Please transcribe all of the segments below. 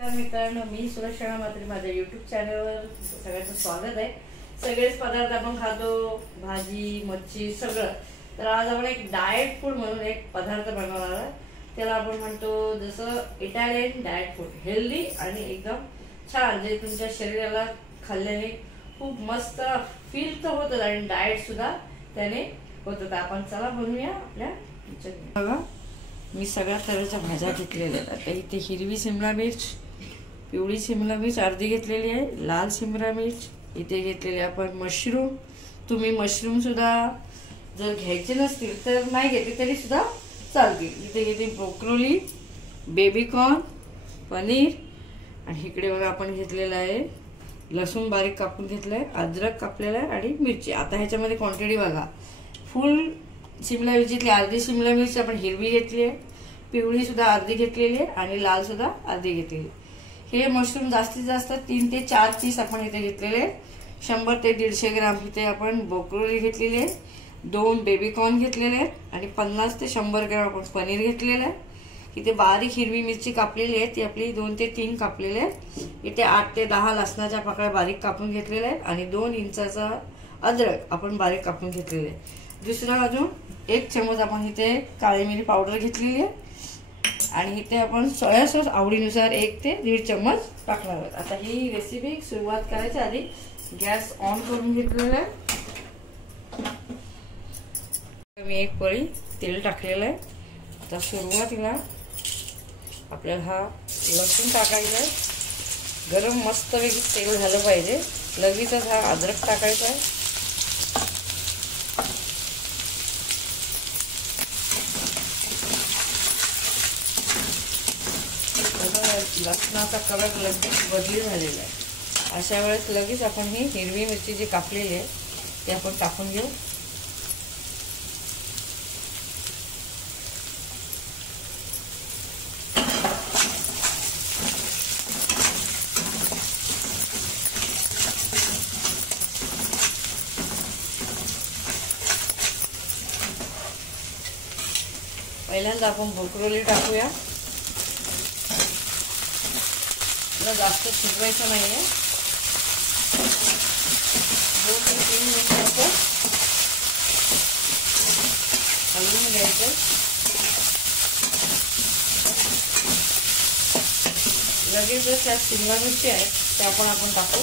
मित्रांनो, मी सुलक्षणा मात्री माझ्या यूट्यूब चॅनलवर सगळ्यांचं स्वागत आहे। सगळेच पदार्थ आपण खातो, भाजी मच्छी सगळं। तर आज आपण एक डाएट फूड म्हणून एक पदार्थ बनवणार आहे। त्याला आपण म्हणतो जसं इटालियन डाएट फूड, हेल्दी आणि एकदम छान, जे तुमच्या शरीराला खाल्ल्याने खूप मस्त फील तर होतं आणि डाएट सुद्धा त्याने होतं। तर आपण चला बनवूया आपल्या किचन। बघा, मी सगळ्या तऱ्हेच्या भाज्या घेतलेल्या आहेत। आता इथे हिरवी शिमला मिर्च, पिवळी शिमला मिर्च अर्धी घेतलेली आहे, लाल शिमला मिर्च इथे घेतलेली आपण मशरूम। तुम्ही मशरूम सुद्धा जर घ्यायचे नसतील तर नाही घेतले तरी सुद्धा चालतील। इथे घेतली ब्रोकोली, बेबी कॉर्न, पनीर आणि इकडे बघा आपण घेतलेला आहे लसूण बारीक कापून घेतलाय, अद्रक कापलेला आहे आणि मिरची। आता ह्याच्यामध्ये क्वांटिटी बघा, फुल शिमला मिरचीतली अर्धी शिमला मिरची आपण हिरवी घेतली आहे, पिवळी सुद्धा अर्धी घेतलेली आहे आणि लाल सुद्धा अर्धी घेतलेली। हे मशरूम जास्तीत जास्त 3 ते 4 पीस आपण इथे घेतलेले। 100 ते 150 ग्राम इथे आपण ब्रोकोली घेतलेली आहे, 2 बेबी कॉर्न घेतलेले आहेत आणि 50 ते 100 ग्राम आपण पनीर घेतलेलं आहे। इथे बारीक हिरवी मिरची कापलेली आहे, ती आपली 2 ते 3 कापलेले आहे। इथे 8 ते 10 लसणाच्या पाकळ्या बारीक कापून घेतलेल्या आहेत आणि 2 इंचाचा अद्रक आपण बारीक कापून घेतलेले आहे। दुसरा अजून 1 चमच आपण इथे काळी मिरी पावडर घेतलेली आहे आणि इथे आपण सोया सॉस आवडीनुसार 1 ते 1.5 चमच टाकणार आहोत। आता ही रेसिपी सुरुवात करायच्या आधी गॅस ऑन करून घेतलेला आहे। मी 1 पळी तेल टाकलेलं आहे। आता सुरुवातीला आपल्याला हा लसूण टाकायचा आहे, गरम मस्तपैकी तेल झालं पाहिजे। लगेचच हा अद्रक टाकायचा आहे, लसणाचा कलर लगेच बदली झालेला आहे। अशा वेळेस लगेच आपण ही हिरवी मिरची जी कापलेली आहे ती आपण टाकून घेऊ। पहिल्यांदा आपण ब्रोकोली टाकूया। जास्त शिजवायचं नाहीये, 2 ते 3 मिनिटं हलवून घ्यायचं। लगेच त्यात शिमला मिरची आहे त्या पण आपण टाकू।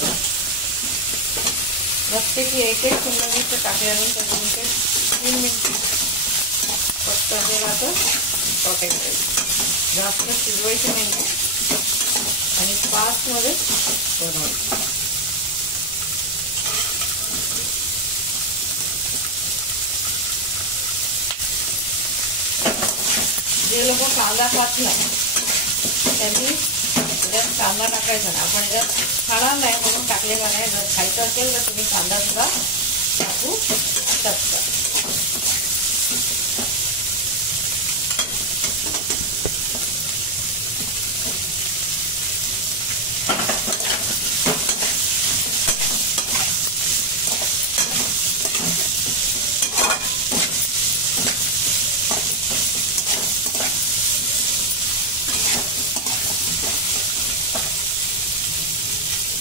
प्रत्येकी 1 शिमला मिरची टाकल्यानंतर 2 ते 3 मिनिट फक्त आपल्याला आता सॉटे करायचं, जास्त शिजवायचं नाही आणि फास्ट मध्ये बनवायचं। जे लोक कांदा खात नाही त्यांनी त्यात कांदा टाकायचा नाही, आपण जर खाणार नाही म्हणून टाकलेला नाही। जर खायचं असेल तर तुम्ही कांदा सुद्धा टाकू शकता।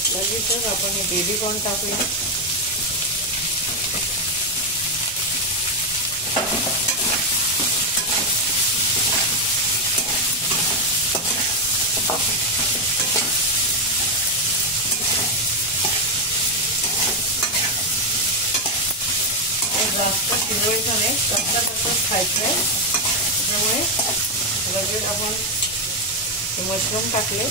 लगेचच आपण हे बेबी कॉर्न टाकूया। जास्त शिजवायचं नाही, तसंच खायचं आहे। त्यामुळे लगेच आपण मशरूम टाकले।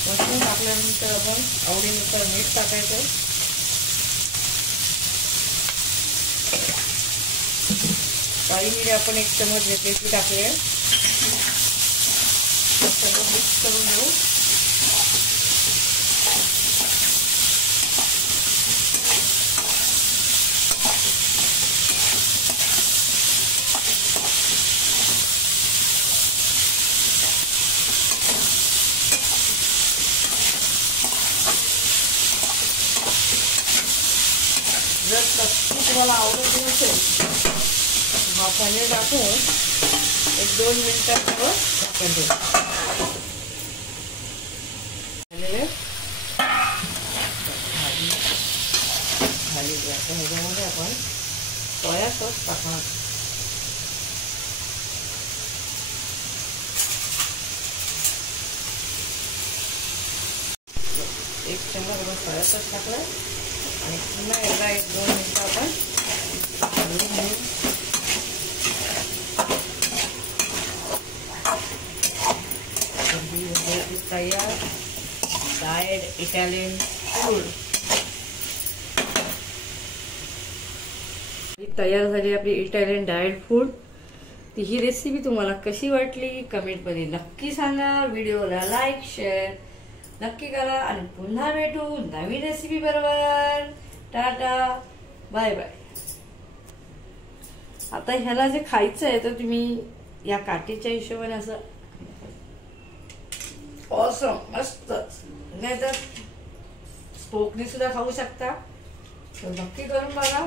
मशरूम टाकल्यानंतर आपण आवडीनुसार मीठ टाकायचं। काळी मिरी आपण 1 चमच घेतली टाकली आहे, सगळं मिक्स करून घेऊ। जर कच्ची तुम्हाला आवडत नसेल हा पनीर टाकून 1-2 मिनिटांवर झाकून ठेवू। सॉस टाकणार. एक चमचा आपण सोया सॉस टाकलं आणि पुन्हा एकदा 1-2 मिनिटं आपण हलवून घेऊ. तयार डाएट इटालियन फूड तयार झाली आपली इटालियन डाएट फूड. ही रेसिपी तुम्हाला कशी वाटली कमेंटमध्ये नक्की सांगा. व्हिडिओला लाईक शेअर नक्की करा आणि पुन्हा भेटू नवीन रेसिपी बरोबर. Tata bye bye. आता ह्याला जे खायचं आहे तर तुम्ही या काठीच्या हिशोबाने असं ऑसम मस्तच नाही तर स्पोकने सुद्धा खाऊ शकता. तर नक्की करून बघा.